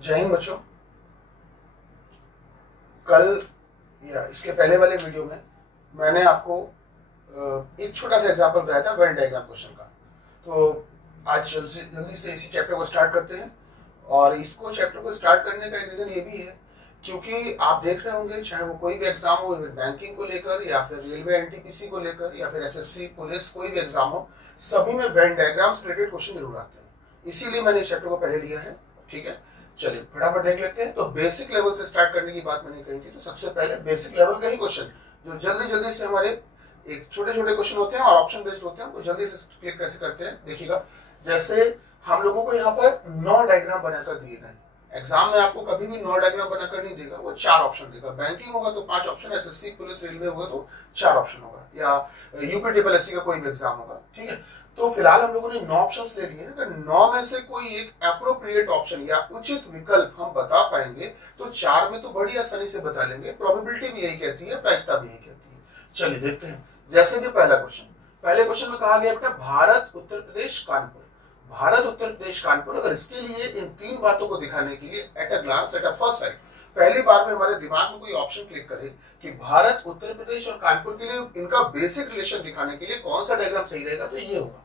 जय हिंद बच्चों। कल या इसके पहले वाले वीडियो में मैंने आपको एक छोटा सा एग्जांपल बताया था वेन डायग्राम क्वेश्चन का। तो आज जल्दी से इसी चैप्टर को स्टार्ट करते हैं। और इसको चैप्टर को स्टार्ट करने का एक रीजन ये भी है क्योंकि आप देख रहे होंगे, चाहे वो कोई भी एग्जाम हो, बैंकिंग को लेकर या फिर रेलवे एनटीपीसी को लेकर या फिर एसएससी पुलिस कोई भी एग्जाम हो, सभी में वेन डायग्राम से रिलेटेड क्वेश्चन जरूर आते हैं। इसीलिए मैंने इस चैप्टर को पहले लिया है। ठीक है, चलिए फटाफट देख लेते हैं। तो बेसिक लेवल से स्टार्ट करने की बात मैंने कही थी, तो सबसे पहले बेसिक लेवल का ही क्वेश्चन जो जल्दी जल्दी से हमारे एक छोटे छोटे क्वेश्चन होते हैं और ऑप्शन बेस्ड होते हैं, तो जल्दी से क्लिक कैसे करते हैं देखिएगा। जैसे हम लोगों को यहाँ पर 9 डायग्राम बनाकर दिए गए। एग्जाम में आपको कभी भी 9 डायग्राम बनाकर नहीं देगा, वो 4 ऑप्शन देगा। बैंकिंग होगा तो 5 ऑप्शन, एसएससी पुलिस रेलवे होगा तो 4 ऑप्शन होगा, या यूपी ट्रिपल एससी का कोई भी एग्जाम होगा। ठीक है, तो फिलहाल हम लोगों ने 9 ऑप्शंस ले लिए हैं। अगर 9 में से कोई एक एप्रोप्रिएट ऑप्शन या उचित विकल्प हम बता पाएंगे तो 4 में तो बड़ी आसानी से बता लेंगे। प्रोबेबिलिटी भी यही कहती है, प्रायिकता भी यही कहती है। चलिए देखते हैं। जैसे कि पहले क्वेश्चन में कहा गया बेटा भारत उत्तर प्रदेश कानपुर। भारत उत्तर प्रदेश कानपुर, अगर इसके लिए इन 3 बातों को दिखाने के लिए at a glance, at a first sight, पहली बार में हमारे दिमाग में कोई ऑप्शन क्लिक करे कि भारत उत्तर प्रदेश और कानपुर के लिए इनका बेसिक रिलेशन दिखाने के लिए कौन सा डायग्राम सही रहेगा, तो ये होगा।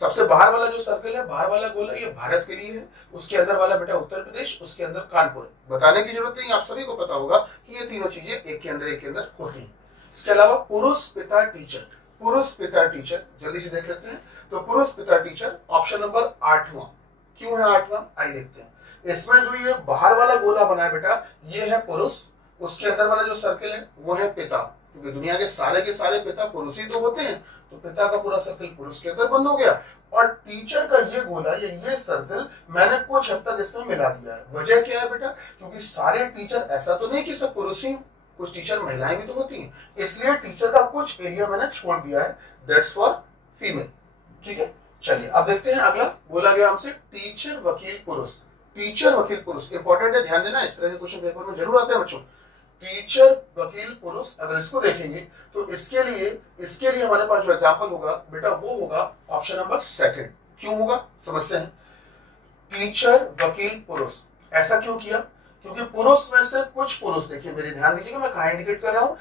सबसे बाहर वाला जो सर्कल है, बाहर वाला गोला, ये भारत के लिए है। उसके अंदर वाला बेटा उत्तर प्रदेश, उसके अंदर कानपुर। बताने की जरूरत नहीं, आप सभी को पता होगा कि ये तीनों चीजें एक के अंदर होती हैं। इसके अलावा पुरुष पिता टीचर, पुरुष पिता टीचर जल्दी से देख लेते हैं। तो पुरुष पिता टीचर ऑप्शन नंबर 8वां। क्यों है 8वां, आइए देखते हैं। इसमें जो ये बाहर वाला गोला बना है बेटा, ये है पुरुष। उसके अंदर वाला जो सर्कल है वो है पिता, क्योंकि दुनिया के सारे पिता पुरुष ही तो होते हैं, तो पिता का पूरा सर्कल पुरुष के अंदर बंद हो गया। और टीचर का ये गोला या ये सर्कल मैंने कुछ हद तक इसमें मिला दिया है। वजह क्या है बेटा, क्योंकि सारे टीचर, ऐसा तो नहीं कि सब पुरुष ही, कुछ टीचर महिलाएं भी तो होती हैं, इसलिए टीचर का कुछ एरिया मैंने छोड़ दिया है, दैट्स फॉर फीमेल। ठीक है, चलिए अब देखते हैं। अगला बोला गया हमसे टीचर वकील पुरुष। टीचर वकील पुरुष इंपॉर्टेंट है, ध्यान देना, इस तरह के क्वेश्चन पेपर में जरूर आते हैं बच्चों। टीचर वकील पुरुष, अगर इसको देखेंगे तो इसके लिए हमारे पास जो एग्जांपल होगा बेटा वो होगा ऑप्शन नंबर 2। क्यों होगा समझते हैं। टीचर वकील पुरुष, ऐसा क्यों किया, क्योंकि पुरुष में से कुछ पुरुष, देखिए मेरे ध्यान दीजिएगा, मैं कहां इंडिकेट कर रहा हूं।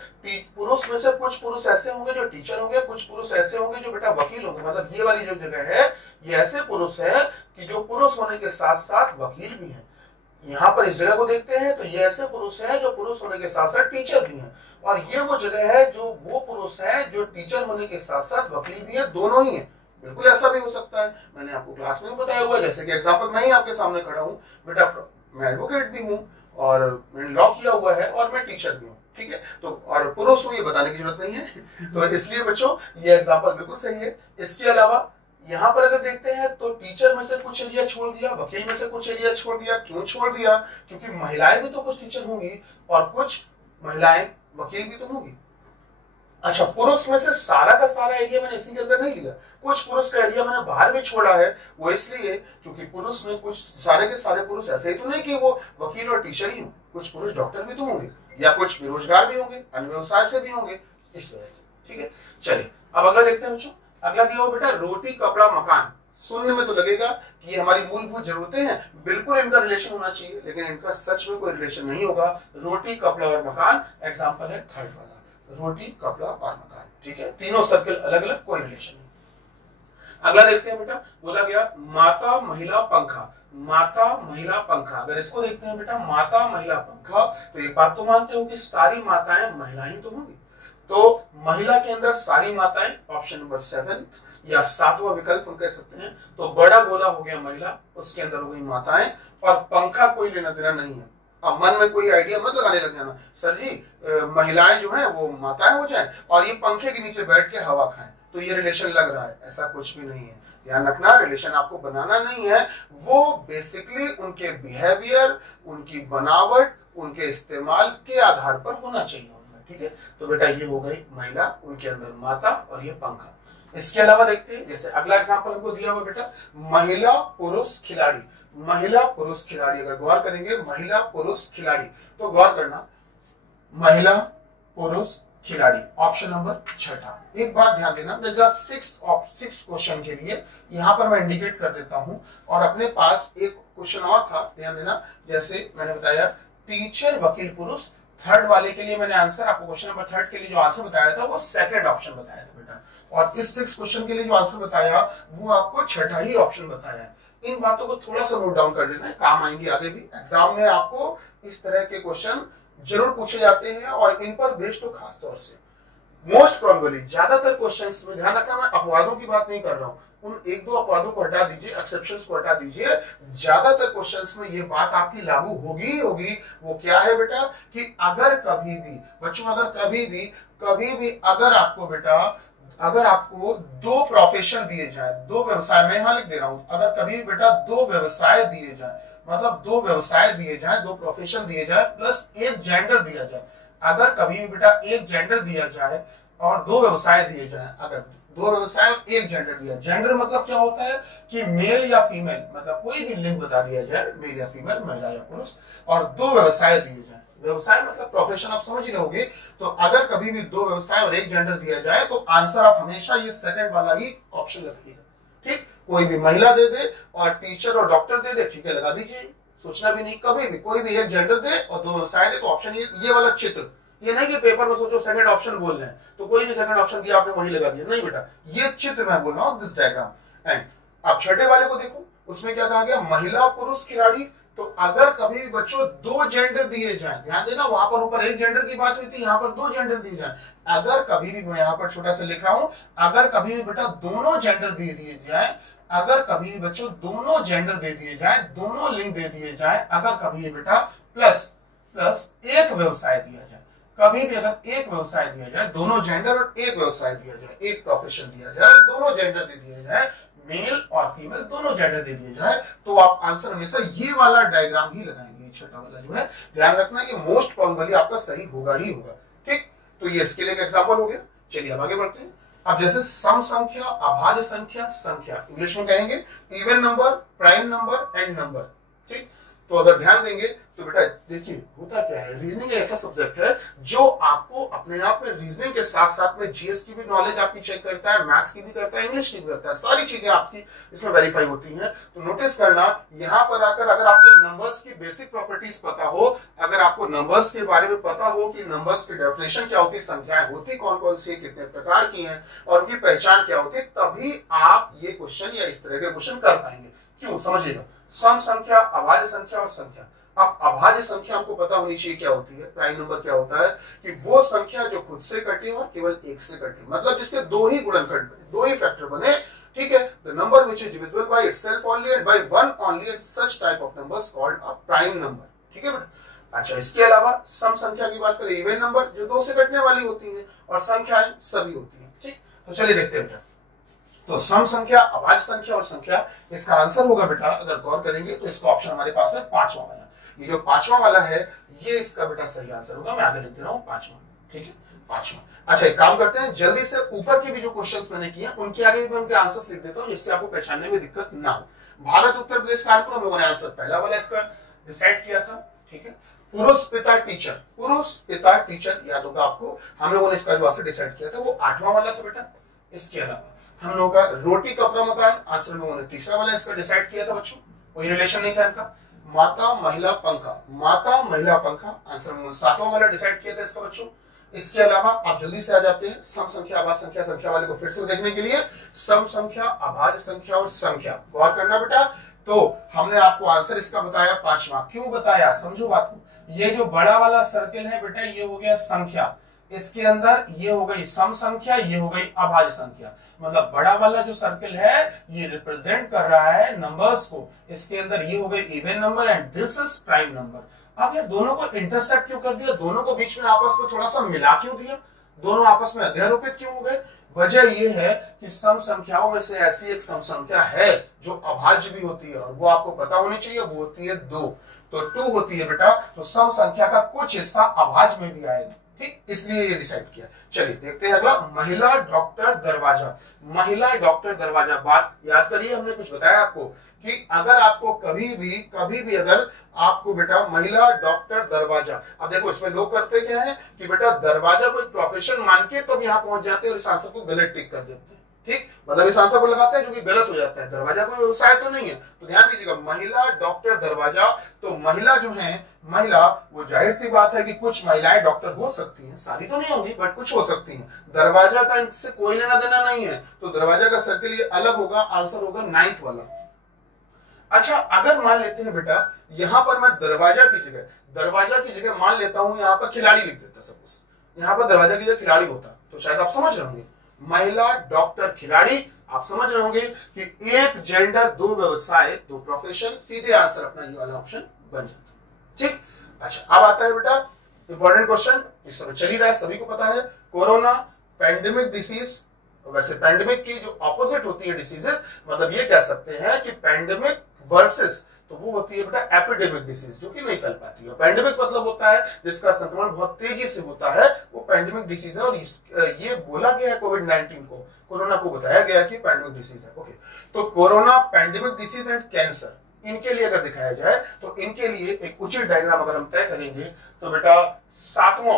पुरुष में से कुछ पुरुष ऐसे होंगे जो टीचर होंगे, कुछ पुरुष ऐसे होंगे जो बेटा वकील होंगे। मतलब ये वाली जो जगह है, ये ऐसे पुरुष है कि जो पुरुष होने के साथ साथ वकील भी है। यहाँ पर इस जगह को देखते हैं तो ये ऐसे पुरुष है जो पुरुष होने के साथ साथ टीचर भी है। और ये वो जगह है जो वो पुरुष है जो टीचर होने के साथ साथ वकील भी है, दोनों ही है। बिल्कुल ऐसा भी हो सकता है, मैंने आपको क्लास में बताया हुआ। जैसे कि एग्जाम्पल मैं ही आपके सामने खड़ा हूँ बेटा, मैं एडवोकेट भी हूँ और मैंने लॉ किया हुआ है और मैं टीचर भी हूँ। ठीक है, तो और पुरुष हूँ ये बताने की जरूरत नहीं है। तो इसलिए बच्चों ये एग्जाम्पल बिल्कुल सही है। इसके अलावा यहाँ पर अगर देखते हैं तो टीचर में से कुछ एरिया छोड़ दिया, वकील में से कुछ एरिया छोड़ दिया। क्यों छोड़ दिया, क्योंकि महिलाएं भी तो कुछ टीचर होंगी और कुछ महिलाएं वकील भी तो होंगी। अच्छा, पुरुष में से सारा का सारा एरिया मैंने इसी के अंदर नहीं लिया, कुछ पुरुष का एरिया मैंने बाहर भी छोड़ा है। वो इसलिए क्योंकि पुरुष में कुछ सारे के सारे पुरुष ऐसे ही तो नहीं कि वो वकील और टीचर ही हो, कुछ पुरुष डॉक्टर भी तो होंगे या कुछ बेरोजगार भी होंगे, अन्य व्यवसाय से भी होंगे, इस वजह से। ठीक है, चलिए अब अगला देखते हैं बच्चों। अगला दिया हो बेटा रोटी कपड़ा मकान। सुनने में तो लगेगा कि ये हमारी मूलभूत जरूरतें हैं, बिल्कुल इनका रिलेशन होना चाहिए, लेकिन इनका सच में कोई रिलेशन नहीं होगा। रोटी कपड़ा और मकान एग्जांपल है थर्ड वाला, रोटी कपड़ा और मकान। ठीक है, तीनों सर्कल अलग अलग, कोई रिलेशन नहीं। अगला देखते हैं बेटा, बोला गया माता महिला पंखा। माता महिला पंखा, अगर इसको देखते हैं बेटा माता महिला पंखा, तो एक बात तो मानते हो कि सारी माताएं महिला ही तो होंगी। तो महिला के अंदर सारी माताएं, ऑप्शन नंबर 7 या 7वां विकल्प हम कह सकते हैं। तो बड़ा गोला हो गया महिला, उसके अंदर हो गई माताएं, और पंखा कोई लेना देना नहीं है। अब मन में कोई आइडिया मत लगाने लग जाना, सर जी महिलाएं जो हैं वो माताएं हो जाएं और ये पंखे के नीचे बैठ के हवा खाएं तो ये रिलेशन लग रहा है। ऐसा कुछ भी नहीं है, ध्यान रखना, रिलेशन आपको बनाना नहीं है। वो बेसिकली उनके बिहेवियर, उनकी बनावट, उनके इस्तेमाल के आधार पर होना चाहिए उनमें। ठीक है, तो बेटा ये हो गई महिला, उनके अंदर माता और ये पंखा। इसके अलावा देखते हैं, जैसे अगला एग्जाम्पल हमको दिया हुआ बेटा महिला पुरुष खिलाड़ी। महिला पुरुष खिलाड़ी, अगर गौर करेंगे महिला पुरुष खिलाड़ी, तो गौर करना महिला पुरुष खिलाड़ी, ऑप्शन नंबर छठा। एक बात ध्यान देना, जरा सिक्स क्वेश्चन के लिए यहां पर मैं इंडिकेट कर देता हूं, और अपने पास एक क्वेश्चन और था, ध्यान देना। जैसे मैंने बताया टीचर वकील पुरुष, थर्ड वाले के लिए मैंने आंसर आपको क्वेश्चन नंबर थर्ड के लिए जो आंसर बताया था वो सेकंड ऑप्शन बताया था बेटा, और इस सिक्स क्वेश्चन के लिए जो आंसर बताया वो आपको छठा ही ऑप्शन बताया है। इन बातों को थोड़ा सा नोट डाउन कर लेना है, काम आएंगे आगे भी। एग्जाम में आपको इस तरह के क्वेश्चन जरूर पूछे जाते हैं, और इन पर बेस्ड तो खास तौर से मोस्ट प्रोबेबली ज्यादातर क्वेश्चंस में ध्यान रखना, मैं अपवादों की बात नहीं कर रहा हूं, उन एक दो अपवादों को हटा दीजिए, एक्सेप्शंस को हटा दीजिए, ज्यादातर क्वेश्चंस में ये बात आपकी लागू होगी ही होगी। वो क्या है बेटा कि अगर कभी भी बच्चों, अगर कभी भी अगर आपको बेटा, अगर आपको दो प्रोफेशन दिए जाए, दो व्यवसाय, मैं यहां लिख दे रहा हूं, अगर कभी भी बेटा दो व्यवसाय दिए जाए, मतलब दो व्यवसाय दिए जाए, दो प्रोफेशन दिए जाए प्लस एक जेंडर दिया जाए, अगर कभी भी बेटा एक जेंडर दिया जाए और दो व्यवसाय दिए जाए, अगर दो व्यवसाय और एक जेंडर दिया, जेंडर मतलब क्या होता है कि मेल या फीमेल, मतलब कोई भी लिंग बता दिया जाए, मेल या फीमेल, महिला या पुरुष, और दो व्यवसाय दिए जाए, व्यवसाय मतलब प्रोफेशन, आप समझ रहे होंगे। तो अगर कभी भी दो व्यवसाय और एक जेंडर दिया जाए तो आंसर आप हमेशा ये सेकंड वाला ही ऑप्शन रखिएगा, ठीक। कोई भी महिला दे दे और टीचर और डॉक्टर दे दे, ठीक है, लगा दीजिए, सोचना भी नहीं। कभी भी कोई भी एक जेंडर दे और दो व्यवसाय दे तो ऑप्शन ये वाला चित्र, ये नहीं कि पेपर में सोचो सेकंड ऑप्शन बोल रहे हैं तो कोई भी सेकंड ऑप्शन दिया आपने वही लगा दिया, नहीं बेटा, ये चित्र मैं बोल रहा हूं, दिस डायग्राम। एंड आप छठे वाले को देखो, उसमें क्या कहा गया, महिला पुरुष खिलाड़ी। तो अगर कभी भी बच्चों दो जेंडर दिए जाए, ध्यान देना, वहां पर ऊपर एक जेंडर की बात हुई थी, यहाँ पर दो जेंडर दिए जाए, अगर कभी भी, मैं यहाँ पर छोटा सा लिख रहा हूं, अगर कभी भी बेटा दोनों जेंडर दे दिए जाए, अगर कभी भी बच्चों दोनों जेंडर दे दिए जाए, दोनों लिंग दे दिए जाए, अगर कभी भी बेटा प्लस एक व्यवसाय दिया जाए, कभी भी अगर एक व्यवसाय दिया जाए, दोनों जेंडर और एक व्यवसाय दिया जाए, एक प्रोफेशन दिया जाए, दोनों जेंडर दे दिए जाए, मेल और फीमेल दोनों जेंडर दे दिए जाए, तो आप आंसर हमेशा ये वाला डायग्राम ही लगाएंगे, छठा वाला जो है। ध्यान रखना ये मोस्ट प्रोबेबली आपका सही होगा ही होगा, ठीक। तो ये इसके लिए एक एग्जांपल हो गया। चलिए अब आगे बढ़ते हैं। अब जैसे सम संख्या, अभाज्य संख्या, संख्या, इंग्लिश में कहेंगे even number, prime number and number, ठीक। तो अगर ध्यान देंगे तो बेटा देखिए होता क्या है, रीजनिंग ऐसा सब्जेक्ट है जो आपको अपने आप में रीजनिंग के साथ साथ में जीएस की भी नॉलेज आपकी चेक करता है, मैथ्स की भी करता है, इंग्लिश की भी करता है, सारी चीजें आपकी इसमें वेरीफाई होती हैं। तो नोटिस करना, यहाँ पर आकर अगर आपको नंबर्स की बेसिक प्रॉपर्टीज पता हो, अगर आपको नंबर्स के बारे में पता हो कि नंबर्स की डेफिनेशन क्या होती है, संख्याएं होती कौन कौन सी, कितने प्रकार की हैं और उनकी पहचान क्या होती है, तभी आप ये क्वेश्चन या इस तरह के क्वेश्चन कर पाएंगे। क्यों, समझिएगा, सम संख्या, अभाज्य संख्या और संख्या। अब अभाज्य संख्या हमको पता होनी चाहिए क्या होती है, प्राइम नंबर क्या होता है कि वो संख्या जो खुद से कटे और केवल एक से कटे, मतलब जिसके दो ही गुणनखंड बने, दो ही फैक्टर बने, ठीक है। The number which is divisible by itself only and by one only, and such type of numbers called a prime number, ठीक है बेटा। अच्छा, इसके अलावा सम संख्या की बात करें, इवन नंबर जो दो से कटने वाली होती है, और संख्याएं सभी होती है, ठीक। तो चलिए देखते हैं बेटा। तो सम संख्या, अभाज्य संख्या और संख्या, इसका आंसर होगा बेटा, अगर गौर करेंगे तो इसका ऑप्शन हमारे पास है पांचवा वाला। ये जो पांचवा वाला है ये इसका बेटा सही आंसर होगा, मैं आगे लिख दे रहा हूं पांचवा, ठीक है, पांचवा। अच्छा, एक काम करते हैं, जल्दी से ऊपर के भी जो क्वेश्चंस मैंने किए उनके आगे भी उनके आंसर्स लिख देता हूं, जिससे आपको पहचानने में दिक्कत ना हो। भारत उत्तर प्रदेश कानपुर, हम लोगों ने आंसर पहला वाला इसका डिसाइड किया था, ठीक है। पुरुष पिता टीचर, पुरुष पिता टीचर याद होगा आपको, हम लोगों ने इसका जो आंसर डिसाइड किया था वो आठवां वाला था बेटा। इसके अलावा हम लोगों का रोटी कपड़ा मकान, आंसर हम लोगों ने तीसरा वाला इसका डिसाइड किया था बच्चों, कोई रिलेशन नहीं था इनका। माता महिला पंखा, माता महिला पंखा, आंसर हम लोगों ने सातवां वाला डिसाइड किया था इसका बच्चों। इसके अलावा आप जल्दी से आ जाते हैं सम संख्या, अभाज्य संख्या, संख्या वाले को फिर से देखने के लिए, सम संख्या, अभाज्य संख्या और संख्या, गौर करना बेटा। तो हमने आपको आंसर इसका बताया पांचवा, क्यों बताया समझो बात को। ये जो बड़ा वाला सर्किल है बेटा ये हो गया संख्या, इसके अंदर ये हो गई सम संख्या, ये हो गई अभाज्य संख्या, मतलब बड़ा वाला जो सर्किल है ये रिप्रेजेंट कर रहा है नंबर्स को, इसके अंदर ये हो गई even number and this is prime number. अब यार दोनों को इंटरसेक्ट क्यों कर दिया, दोनों को बीच में आपस में थोड़ा सा मिला क्यों दिया, दोनों आपस में अध्यारोपित क्यों हो गए? वजह ये है कि सम संख्याओं में से ऐसी एक सम संख्या है जो अभाज्य भी होती है, और वो आपको पता होनी चाहिए, वो होती है 2। तो 2 होती है बेटा, तो सम संख्या का कुछ हिस्सा अभाज्य में भी आएगा, ठीक, इसलिए ये डिसाइड किया। चलिए देखते हैं अगला, महिला डॉक्टर दरवाजा। महिला डॉक्टर दरवाजा, बात याद करिए, हमने कुछ बताया आपको कि अगर आपको कभी भी अगर आपको बेटा महिला डॉक्टर दरवाजा, अब देखो इसमें लोग करते क्या है कि बेटा दरवाजा को एक प्रोफेशन मान के तब यहां पहुंच जाते हैं और इस आंसर को गलत टिक कर देते हैं। ठीक, मतलब इस आंसर को लगाते हैं जो कि गलत हो जाता है। दरवाजा कोई व्यवसाय तो नहीं है, तो ध्यान दीजिएगा महिला डॉक्टर दरवाजा। तो महिला जो है, महिला, वो जाहिर सी बात है कि कुछ महिलाएं डॉक्टर हो सकती हैं, सारी तो नहीं होंगी बट कुछ हो सकती हैं। दरवाजा का इनसे कोई लेना देना नहीं है, तो दरवाजा का सर्कल ये अलग होगा, आंसर होगा 9th वाला। अच्छा, अगर मान लेते हैं बेटा यहां पर मैं दरवाजा की जगह मान लेता हूं यहां पर खिलाड़ी लिख देता, सपोज यहां पर दरवाजा की जगह खिलाड़ी होता, तो शायद आप समझ रहे होंगे महिला डॉक्टर खिलाड़ी, आप समझ रहे होंगे कि एक जेंडर दो व्यवसाय दो प्रोफेशन, सीधे आंसर अपना ये वाला ऑप्शन बन जाता। ठीक, अच्छा अब आता है बेटा इंपॉर्टेंट क्वेश्चन, इस समय चल ही रहा है, सभी को पता है, कोरोना पैंडेमिक डिसीज। वैसे पैंडेमिक की जो ऑपोजिट होती है डिसीजेस, मतलब ये कह सकते हैं कि पैंडेमिक वर्सेस, तो वो होती है बेटा एपिडेमिक डिसीज जो कि नहीं फैल पाती है। पैंडेमिक मतलब होता है जिसका संक्रमण बहुत तेजी से होता है, वो पैंडेमिक डिसीज है। और ये बोला गया है कोविड-19 को, कोरोना को बताया गया है कि पैंडेमिक डिसीज है। ओके, तो corona, pandemic disease and cancer, इनके लिए अगर दिखाया जाए तो इनके लिए एक उचित डायग्राम अगर हम तय करेंगे तो बेटा 7वां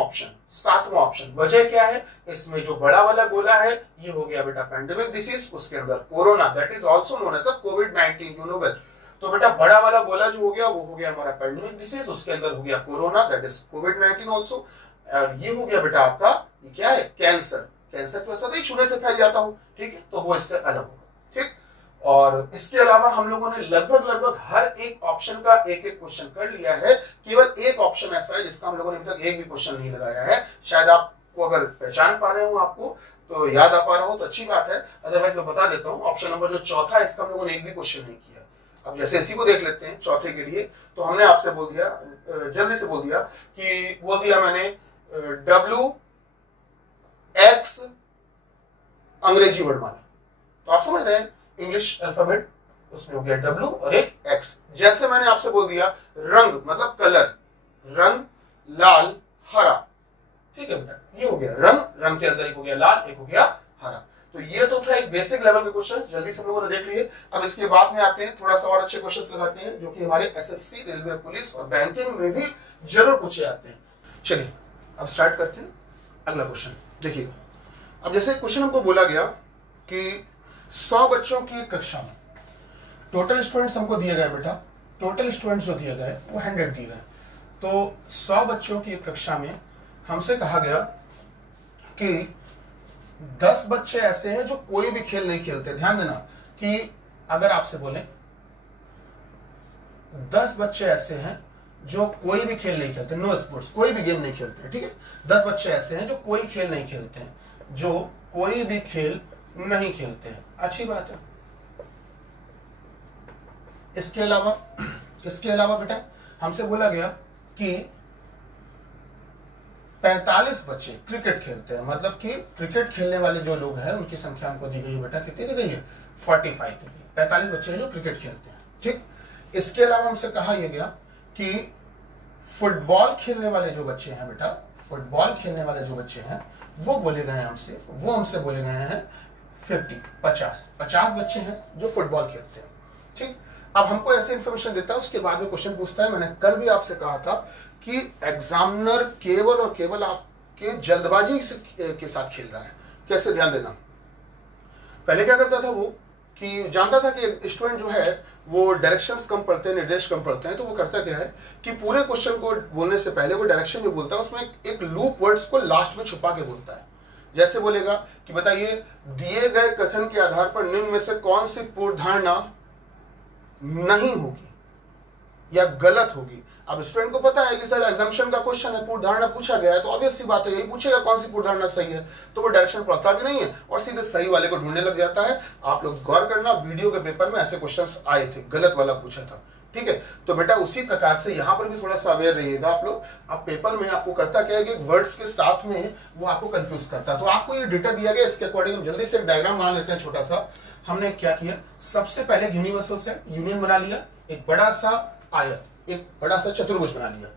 ऑप्शन। वजह क्या है, इसमें जो बड़ा वाला गोला है ये हो गया बेटा पैंडेमिक डिसीज, उसके अंदर corona, that is also known as कोविड-19, यू नो वेल। तो बेटा बड़ा वाला गोला जो हो गया वो हो गया हमारा पैंडेमिक डिसीज, उसके अंदर हो गया corona, that is covid also. और ये हो गया बेटा आपका, ये क्या है, कैंसर। कैंसर तो ऐसा नहीं छूने से फैल जाता हो, ठीक है, तो वो इससे अलग होगा। ठीक, और इसके अलावा हम लोगों ने लगभग हर एक ऑप्शन का एक एक क्वेश्चन कर लिया है। केवल एक ऑप्शन ऐसा है जिसका हम लोगों ने अभी तक एक भी क्वेश्चन नहीं लगाया है। शायद आपको अगर पहचान पा रहे हो, आपको तो याद आ पा रहा हो तो अच्छी बात है, अदरवाइज मैं बता देता हूँ। ऑप्शन नंबर जो चौथा है इसका हम लोगों ने एक भी क्वेश्चन नहीं किया। अब जैसे इसी को देख लेते हैं चौथे के लिए, तो हमने आपसे बोल दिया, जल्दी से बोल दिया मैंने WX अंग्रेजी वर्णमाला, तो आप समझ रहे हैं इंग्लिश अल्फाबेट, उसमें हो गया W और एक X। जैसे मैंने आपसे बोल दिया रंग मतलब कलर, रंग लाल हरा, ठीक है बेटा, ये हो गया रंग के अंदर एक हो गया लाल, एक हो गया हरा। तो ये तो था एक बेसिक लेवल के क्वेश्चन, जल्दी से हम लोगों ने देख लिए। अब इसके बाद में आते हैं थोड़ा सा और अच्छे क्वेश्चंस लगाते हैं जो कि हमारे एसएससी, रेलवे, पुलिस और बैंकिंग में भी जरूर पूछे जाते हैं। चलिए अब स्टार्ट करते हैं अगला क्वेश्चन। देखिएगा, अब जैसे क्वेश्चन हमको बोला गया कि 100 बच्चों की कक्षा में टोटल स्टूडेंट्स हमको दिए गए बेटा, टोटल स्टूडेंट्स जो दिए गए वो 100 दिए गए। तो 100 बच्चों की कक्षा में हमसे कहा गया कि 10 बच्चे ऐसे हैं जो कोई भी खेल नहीं खेलते। ध्यान देना कि अगर आपसे बोले 10 बच्चे ऐसे हैं जो कोई भी खेल नहीं खेलते, नो स्पोर्ट्स, कोई भी गेम नहीं खेलते, ठीक है, 10 बच्चे ऐसे हैं जो कोई खेल नहीं खेलते हैं, जो कोई भी खेल नहीं खेलते हैं, अच्छी बात है। इसके अलावा बेटा हमसे बोला गया कि 45 बच्चे क्रिकेट खेलते हैं, मतलब कि क्रिकेट खेलने वाले जो लोग हैं उनकी संख्या हमको दी गई है बेटा, कितनी दी गई है, 45 दी गई, 45 बच्चे हैं जो क्रिकेट खेलते हैं। ठीक, इसके अलावा हमसे कहा यह गया कि फुटबॉल खेलने वाले जो बच्चे हैं बेटा, फुटबॉल खेलने वाले जो बच्चे हैं वो बोले गए हैं हमसे बोले गए हैं 50 बच्चे हैं जो फुटबॉल खेलते हैं। ठीक, अब हमको ऐसे इंफॉर्मेशन देता है, उसके बाद में क्वेश्चन पूछता है। मैंने कल भी आपसे कहा था कि एग्जामिनर केवल और केवल आपके जल्दबाजी के साथ खेल रहा है। कैसे, ध्यान देना, पहले क्या करता था वो कि जानता था कि स्टूडेंट जो है वो डायरेक्शंस कम पढ़ते हैं, निर्देश कम पढ़ते हैं, तो वो करता क्या है कि पूरे क्वेश्चन को बोलने से पहले वो डायरेक्शन जो बोलता है उसमें एक लूप वर्ड्स को लास्ट में छुपा के बोलता है। जैसे बोलेगा कि बताइए दिए गए कथन के आधार पर निम्न में से कौन सी पूर्वधारणा नहीं होगी या गलत होगी। अब स्टूडेंट को पता है कि सर एग्जामिनेशन का क्वेश्चन है, पूर्वधारणा पूछा गया है, तो ऑब्वियस सी बात है यही पूछेगा कौन सी पूर्वधारणा सही है, तो वो डायरेक्शन पढ़ता भी नहीं है और सीधे सही वाले को ढूंढने लग जाता है। आप लोग गौर करना, वीडियो के पेपर में ऐसे क्वेश्चंस आए थे, गलत वाला पूछा था, ठीक है। तो बेटा उसी प्रकार से यहाँ पर भी थोड़ा सा अवेयर रहिएगा आप लोग। अब पेपर में आपको करता क्या है कि वर्ड्स के साथ में वो आपको कंफ्यूज करता है, तो आपको ये डेटा दिया गया, इसके अकॉर्डिंग जल्दी से एक डायग्राम बना लेते हैं छोटा सा। हमने क्या किया, सबसे पहले यूनिवर्सल सेट यूनियन बना लिया, एक बड़ा सा आयत, एक बड़ा सा चतुर्भुज बना लिया।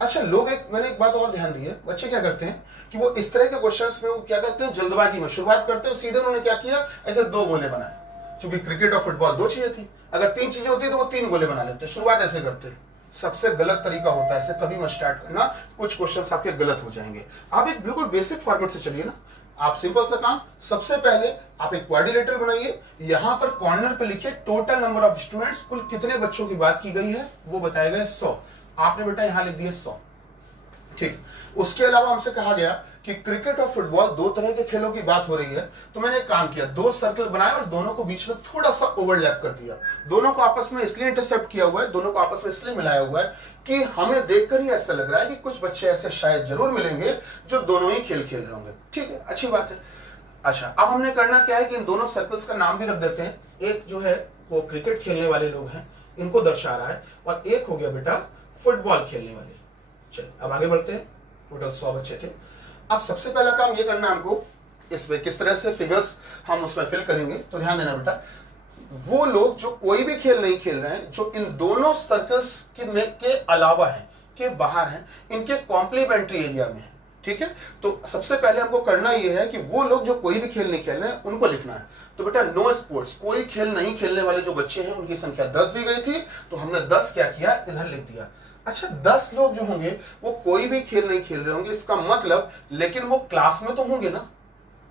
अच्छा लोग मैंने एक बात और ध्यान दी है, बच्चे क्या करते हैं कि वो इस तरह के क्वेश्चंस में वो क्या करते हैं, जल्दबाजी में शुरुआत करते हैं, सीधे उन्होंने क्या किया, ऐसे 2 गोले बनाए। क्योंकि क्रिकेट और फुटबॉल 2 चीजें थी, अगर 3 चीजें होती तो वो 3 गोले बना लेते। शुरुआत ऐसे करते हैं, सबसे गलत तरीका होता है, ऐसे कभी मत स्टार्ट करना, कुछ क्वेश्चंस आपके गलत हो जाएंगे। आप एक बिल्कुल बेसिक फॉर्मेट से चलिए ना, आप सिंपल सा काम, सबसे पहले आप एक क्वाड्रिलेटरल बनाइए, यहां पर कॉर्नर पे लिखिए टोटल नंबर ऑफ स्टूडेंट्स, कुल कितने बच्चों की बात की गई है वो बताया गया 100। आपने बेटा यहां लिख दिए 100, ठीक। उसके अलावा हमसे कहा गया कि क्रिकेट और फुटबॉल 2 तरह के खेलों की बात हो रही है, तो मैंने एक काम किया, 2 सर्कल बनाए और दोनों को बीच में थोड़ा सा ओवरलैप कर दिया। दोनों को आपस में इसलिए इंटरसेप्ट किया हुआ है, दोनों को आपस में इसलिए मिलाया हुआ है कि हमें देखकर ही ऐसा लग रहा है कि कुछ बच्चे ऐसे शायद जरूर मिलेंगे जो दोनों ही खेल खेल रहे होंगे। ठीक है, अच्छी बात है। अच्छा, अब हमने करना क्या है कि इन दोनों सर्कल्स का नाम भी रख देते हैं। एक जो है वो क्रिकेट खेलने वाले लोग हैं, इनको दर्शा रहा है, और एक हो गया बेटा फुटबॉल खेलने वाले। चलिए अब आगे बढ़ते हैं। टोटल 100 बच्चे थे। अब सबसे पहला काम ये करना है हमको, इसमें किस तरह से फिगर्स हम उसमें फिल करेंगे, तो ध्यान देना बेटा, वो लोग जो कोई भी खेल नहीं खेल रहे हैं, जो इन दोनों सर्कल्स के अलावा है, के बाहर हैं, इनके कॉम्प्लीमेंट्री एरिया में है। ठीक है, तो सबसे पहले हमको करना यह है कि वो लोग जो कोई भी खेल नहीं खेल रहे हैं उनको लिखना है। तो बेटा नो स्पोर्ट्स, कोई खेल नहीं खेलने वाले जो बच्चे हैं उनकी संख्या 10 दी गई थी, तो हमने 10 क्या किया, इधर लिख दिया। अच्छा, 10 लोग जो होंगे वो कोई भी खेल नहीं खेल रहे होंगे, इसका मतलब, लेकिन वो क्लास में तो होंगे ना,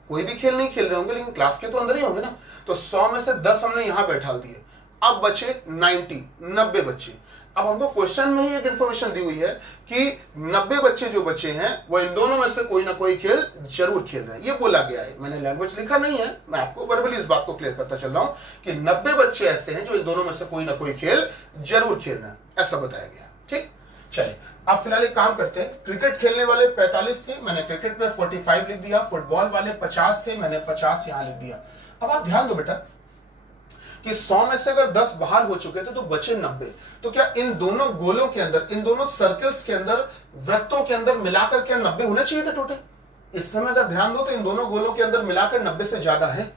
कोई भी खेल नहीं खेल रहे होंगे लेकिन क्लास के तो अंदर ही होंगे ना। तो 100 में से 10 हमने यहां बैठा दिए। अब बचे 90 बच्चे। अब हमको क्वेश्चन में ही एक इंफॉर्मेशन दी हुई है कि 90 बच्चे जो बच्चे हैं वो इन दोनों में से कोई ना कोई खेल जरूर खेल रहे हैं, ये बोला गया है। मैंने लैंग्वेज लिखा नहीं है, मैं आपको वर्बली इस बात को क्लियर करता चल रहा हूं कि 90 बच्चे ऐसे हैं जो इन दोनों में से कोई ना कोई खेल जरूर खेल रहे हैं, ऐसा बताया गया। ठीक, चलिए अब फिलहाल एक काम करते हैं। क्रिकेट खेलने वाले 45 थे, मैंने क्रिकेट में 45 लिख दिया। फुटबॉल वाले 50 थे, मैंने 50 यहां लिख दिया। अब आप ध्यान दो बेटा कि 100 में से अगर 10 बाहर हो चुके थे तो बचे 90। तो क्या इन दोनों गोलों के अंदर, इन दोनों सर्कल्स के अंदर, वृत्तों के अंदर मिलाकर क्या 90 होने चाहिए थे टोटल? इस समय अगर ध्यान दो तो इन दोनों गोलों के अंदर मिलाकर 90 से ज्यादा है।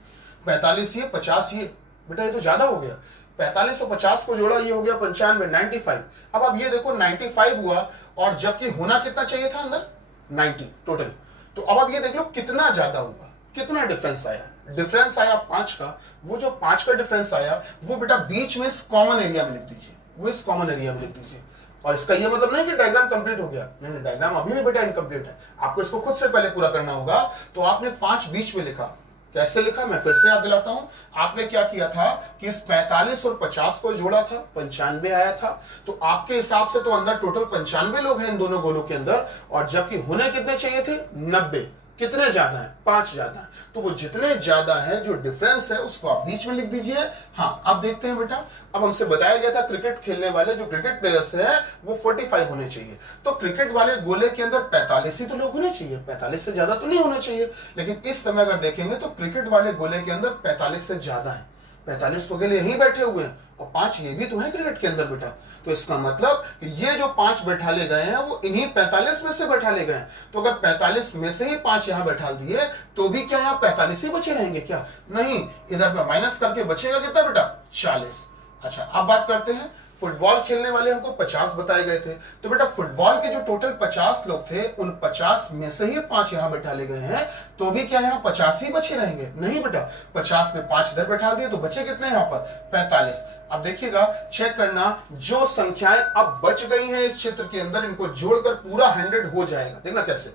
45 ये, 50 ये, बेटा ये तो ज्यादा हो गया। 45 और 50 को जोड़ा, ये हो गया 95, 95। अब आप ये देखो 95 हुआ, और जबकि होना कितना चाहिए था अंदर, 90 टोटल। तो अब आप ये देख लो कितना ज्यादा हुआ, कितना डिफरेंस आया। डिफरेंस आया 5 का। वो जो 5 का डिफरेंस आया वो बेटा बीच में इस कॉमन एरिया में लिख दीजिए, वो इस कॉमन एरिया में लिख दीजिए। और इसका ये मतलब नहीं कि डायग्राम कंप्लीट हो गया, नहीं, डायग्राम अभी भी बेटा इनकम्प्लीट है, आपको इसको खुद से पहले पूरा करना होगा। तो आपने 5 बीच में लिखा, कैसे लिखा मैं फिर से याद दिलाता हूं। आपने क्या किया था कि इस 45 और 50 को जोड़ा था, 95 आया था। तो आपके हिसाब से तो अंदर टोटल 95 लोग हैं इन दोनों गोलों के अंदर, और जबकि होने कितने चाहिए थे, 90। कितने ज्यादा है, 5 ज्यादा है। तो वो जितने ज्यादा है, जो डिफरेंस है उसको आप बीच में लिख दीजिए। हाँ, अब देखते हैं बेटा, अब हमसे बताया गया था क्रिकेट खेलने वाले जो क्रिकेट प्लेयर्स हैं वो 45 होने चाहिए। तो क्रिकेट वाले गोले के अंदर 45 ही तो लोग होने चाहिए, 45 से ज्यादा तो नहीं होना चाहिए। लेकिन इस समय अगर देखेंगे तो क्रिकेट वाले गोले के अंदर 45 से ज्यादा है। 45 तो के लिए यहीं बैठे हुए हैं, और 5 ये भी तो है क्रिकेट के अंदर बेटा। तो इसका मतलब ये जो 5 बैठा ले गए हैं वो इन्हीं 45 में से बैठा ले गए हैं। तो अगर 45 में से ही 5 यहां बैठा दिए तो भी क्या यहां 45 ही बचे रहेंगे क्या? नहीं, इधर पर माइनस करके बचेगा कितना बेटा, 40। अच्छा, अब बात करते हैं फुटबॉल खेलने वाले हमको 50 बताए गए थे। तो बेटा फुटबॉल के जो टोटल 50 लोग थे, उन 50 में से ही 5 यहां बैठा ले गए हैं, तो भी क्या यहां 50 ही बचे रहेंगे? नहीं बेटा, 50 में 5 इधर बैठा दिए तो बचे कितने यहां पर, 45। अब देखिएगा, चेक करना, जो संख्याएं अब बच गई हैं इस चित्र के अंदर, इनको जोड़कर पूरा 100 हो जाएगा। देखना कैसे,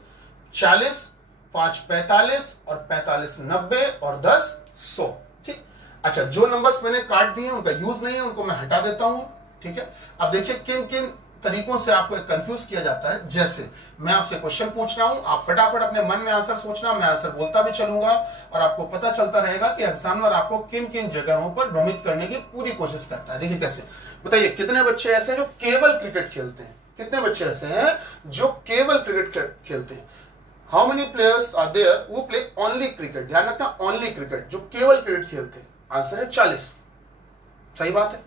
40, 5 45, और 45 90, और 10 100। ठीक, अच्छा, जो नंबर्स मैंने काट दिए उनका यूज नहीं है, उनको मैं हटा देता हूं। ठीक है, अब देखिए किन किन तरीकों से आपको कंफ्यूज किया जाता है। जैसे मैं आपसे क्वेश्चन पूछ रहा हूं, आप फटाफट अपने मन में आंसर सोचना, मैं आंसर बोलता भी चलूंगा, और आपको पता चलता रहेगा कि एग्जामिनर आपको किन किन जगहों पर भ्रमित करने की पूरी कोशिश करता है। देखिए कैसे, बताइए कितने बच्चे ऐसे हैं जो केवल क्रिकेट खेलते हैं? कितने बच्चे ऐसे हैं जो केवल क्रिकेट खेलते हैं? How many players are there who play only cricket? ध्यान रखना, ओनली क्रिकेट, जो केवल क्रिकेट खेलते हैं। आंसर है 40। सही बात है।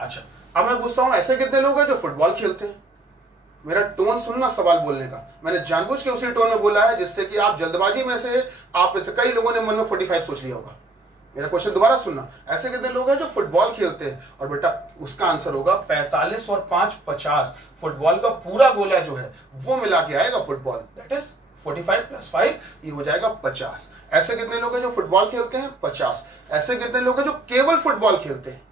अच्छा, अब मैं पूछता हूं ऐसे कितने लोग हैं जो फुटबॉल खेलते हैं? मेरा टोन सुनना सवाल बोलने का, मैंने जानबूझ के उसी टोन में बोला है जिससे कि आप जल्दबाजी में से, आप में से कई लोगों ने मन में 45 सोच लिया होगा। मेरा क्वेश्चन दोबारा सुनना, ऐसे कितने लोग हैं जो फुटबॉल खेलते हैं? और बेटा उसका आंसर होगा 45 और 5 50। फुटबॉल का पूरा गोला जो है वो मिला के आएगा फुटबॉल, दैट इज 45 + 5, ये हो जाएगा 50। ऐसे कितने लोग हैं जो फुटबॉल खेलते हैं? 50। ऐसे कितने लोग हैं जो केवल फुटबॉल खेलते हैं?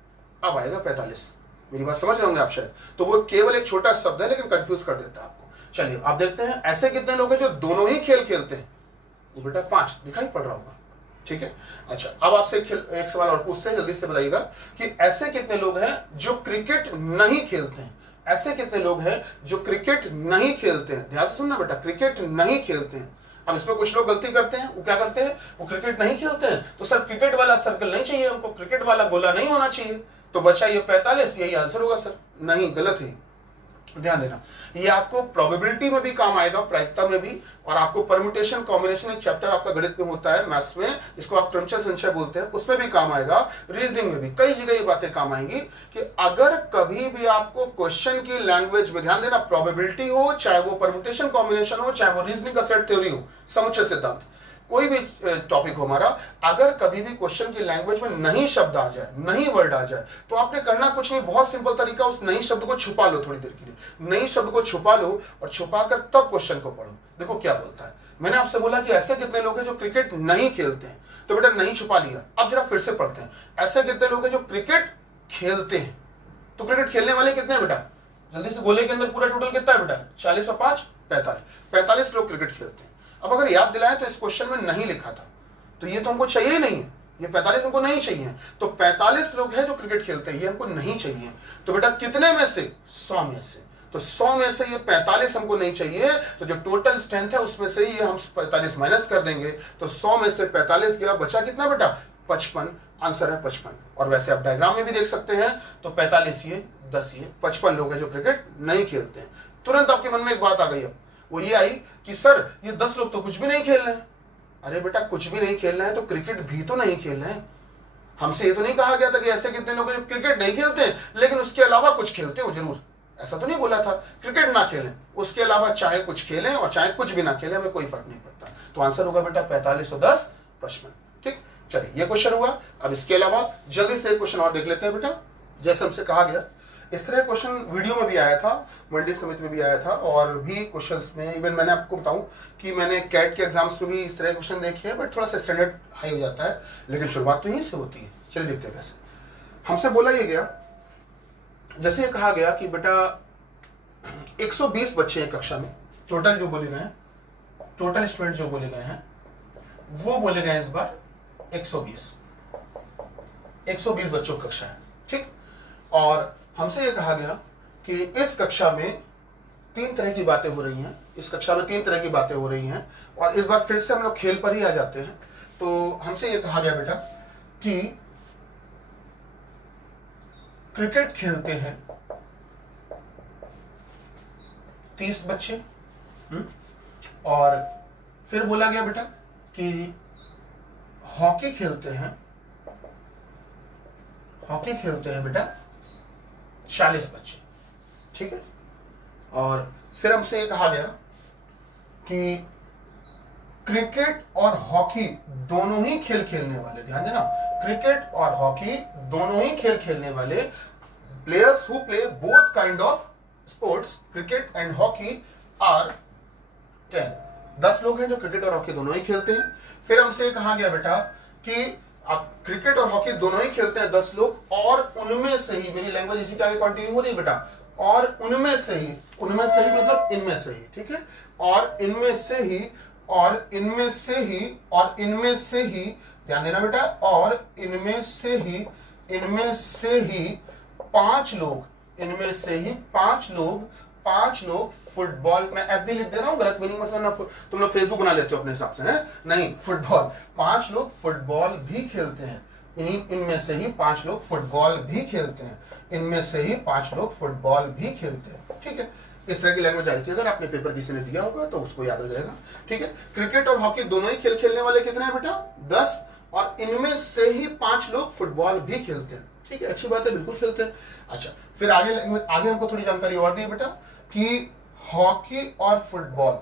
अब आएगा 45। मेरी बात समझ रहे होंगे आप शायद। तो वो केवल एक छोटा शब्द है लेकिन कंफ्यूज कर देता है आपको। चलिए आप देखते हैं ऐसे कितने लोग हैं जो दोनों ही खेल खेलते हैं? वो बेटा 5 दिखाई पड़ रहा होगा, ठीक है। अच्छा अब आपसे एक सवाल और पूछते हैं, जल्दी से बताइएगा कि ऐसे कितने लोग हैं जो क्रिकेट नहीं खेलते हैं? ऐसे कितने लोग हैं जो क्रिकेट नहीं खेलते हैं? ध्यान से सुनना बेटा, क्रिकेट नहीं खेलते हैं। अब इसमें कुछ लोग गलती करते हैं, वो क्या करते हैं, वो क्रिकेट नहीं खेलते हैं तो सर क्रिकेट वाला सर्कल नहीं चाहिए हमको, क्रिकेट वाला गोला नहीं होना चाहिए, तो बचा ये 45, यही आंसर होगा सर। नहीं, गलत है। ध्यान देना, ये आपको प्रोबेबिलिटी में भी काम आएगा, प्रायिकता में भी, और आपको परम्यूटेशन कॉम्बिनेशन एक चैप्टर आपका गणित में होता है मैथ्स में, इसको आप क्रमशः संचय बोलते हैं, उसमें भी काम आएगा, रीजनिंग में भी कई जगह ये बातें काम आएंगी कि अगर कभी भी आपको क्वेश्चन की लैंग्वेज में, ध्यान देना, प्रोबेबिलिटी हो, चाहे वो परम्यूटेशन कॉम्बिनेशन हो, चाहे वो रीजनिंग का सेट थ्योरी हो, समुच्चय सिद्धांत, कोई भी टॉपिक हो हमारा, अगर कभी भी क्वेश्चन की लैंग्वेज में नहीं शब्द आ जाए, नहीं वर्ड आ जाए, तो आपने करना कुछ नहीं, बहुत सिंपल तरीका, उस नई शब्द को छुपा लो थोड़ी देर के लिए, नई शब्द को छुपा लो और छुपाकर तब क्वेश्चन को पढ़ो। देखो क्या बोलता है। मैंने आपसे बोला कि ऐसे कितने लोग हैं जो क्रिकेट नहीं खेलते हैं, तो बेटा नहीं छुपा लिया। अब जरा फिर से पढ़ते हैं, ऐसे कितने लोग हैं जो क्रिकेट खेलते हैं? तो क्रिकेट खेलने वाले कितने हैं बेटा? जल्दी से, गोले के अंदर पूरा टोटल कितना है बेटा? 40 और 5 45। 45 लोग क्रिकेट खेलते हैं। अब अगर याद दिलाएं तो इस क्वेश्चन में नहीं लिखा था, तो ये तो हमको चाहिए ही नहीं है, ये 45 हमको नहीं चाहिए, तो 45 लोग हैं जो क्रिकेट खेलते हैं, ये हमको नहीं चाहिए। तो बेटा कितने में से? 100 में से। तो 100 में से ये 45 हमको नहीं चाहिए, तो जो टोटल स्ट्रेंथ है उसमें से ये हम 45 माइनस कर देंगे, तो 100 में से 45 गया, बचा कितना बेटा? 55। आंसर है 55। और वैसे आप डायग्राम में भी देख सकते हैं, तो 45 ये, 10 ये, 55 लोग हैं जो क्रिकेट नहीं खेलते हैं। तुरंत आपके मन में एक बात आ गई, अब वो ये आई कि सर ये 10 लोग तो कुछ भी नहीं खेल रहे हैं। अरे बेटा कुछ भी नहीं खेल रहे हैं तो क्रिकेट भी तो नहीं खेल रहे हैं। हमसे ये तो नहीं कहा गया था कि ऐसे कितने लोग जो क्रिकेट नहीं खेलते हैं लेकिन उसके अलावा कुछ खेलते हो जरूर, ऐसा तो नहीं बोला था। क्रिकेट ना खेलें, उसके अलावा चाहे कुछ खेलें और चाहे कुछ भी ना खेलें, हमें कोई फर्क नहीं पड़ता। तो आंसर होगा बेटा 45 और 10 55। ठीक, चलिए ये क्वेश्चन हुआ। अब इसके अलावा जल्दी से क्वेश्चन और देख लेते हैं बेटा। जैसे हमसे कहा गया, इस तरह क्वेश्चन वीडियो में भी आया था, मंडी समिति में भी आया था, और भी क्वेश्चंस में, इवन मैंने आपको बताऊं कि मैंने कैट के एग्जाम्स में भी इस तरह क्वेश्चन देखे हैं, बट थोड़ा सा स्टैंडर्ड हाई हो जाता है, लेकिन शुरुआत तो यहीं से होती है। चलिए देखते हैं कैसे। हमसे बोला ये गया, जैसे ये कहा गया कि बेटा 120 बच्चे हैं कक्षा में, टोटल जो बोले गए हैं, टोटल स्टूडेंट जो बोले गए हैं वो बोले गए इस बार 120 बच्चों की कक्षा है। ठीक, और हमसे ये कहा गया कि इस कक्षा में 3 तरह की बातें हो रही हैं, इस कक्षा में 3 तरह की बातें हो रही हैं, और इस बार फिर से हम लोग खेल पर ही आ जाते हैं। तो हमसे ये कहा गया बेटा कि क्रिकेट खेलते हैं 30 बच्चे, और फिर बोला गया बेटा कि हॉकी खेलते हैं बेटा 40 बच्चे। ठीक है, और फिर हमसे ये कहा गया कि क्रिकेट और हॉकी दोनों ही खेल खेलने वाले, ध्यान देना, क्रिकेट और हॉकी दोनों ही खेल खेलने वाले players who play both kind of sports, cricket and hockey, are 10 लोग हैं जो क्रिकेट और हॉकी दोनों ही खेलते हैं। फिर हमसे कहा गया बेटा कि आप क्रिकेट और हॉकी दोनों ही खेलते हैं 10 लोग, और उनमें से ही, मेरी लैंग्वेज इसी के आगे कंटिन्यू हो रही है बेटा, और उनमें से ही मतलब इनमें से ही, ठीक है, और इनमें से ही, और इनमें से ही, और इनमें से ही, ध्यान देना बेटा, और इनमें से ही 5 लोग, इनमें से ही 5 लोग फुटबॉल, मैं एफ भी लिख दे रहा हूं, गलत मीनिंग में समझना, तुम लोग फेसबुक बना लेते हो अपने हिसाब से, हैं? नहीं, फुटबॉल, 5 लोग फुटबॉल भी खेलते हैं, इनमें से ही 5 लोग फुटबॉल भी खेलते हैं, इनमें से ही 5 लोग फुटबॉल भी खेलते हैं। ठीक है, इस तरह की लैंग्वेज आई थी, अगर आपने पेपर किसी ने दिया होगा तो उसको याद हो जाएगा। ठीक है, क्रिकेट और हॉकी दोनों ही खेल खेलने वाले कितने हैं बेटा? 10, और इनमें से ही 5 लोग फुटबॉल भी खेलते हैं। ठीक है, अच्छी बात है, बिल्कुल खेलते हैं। अच्छा, फिर आगे हमको थोड़ी जानकारी और दी बेटा कि हॉकी और फुटबॉल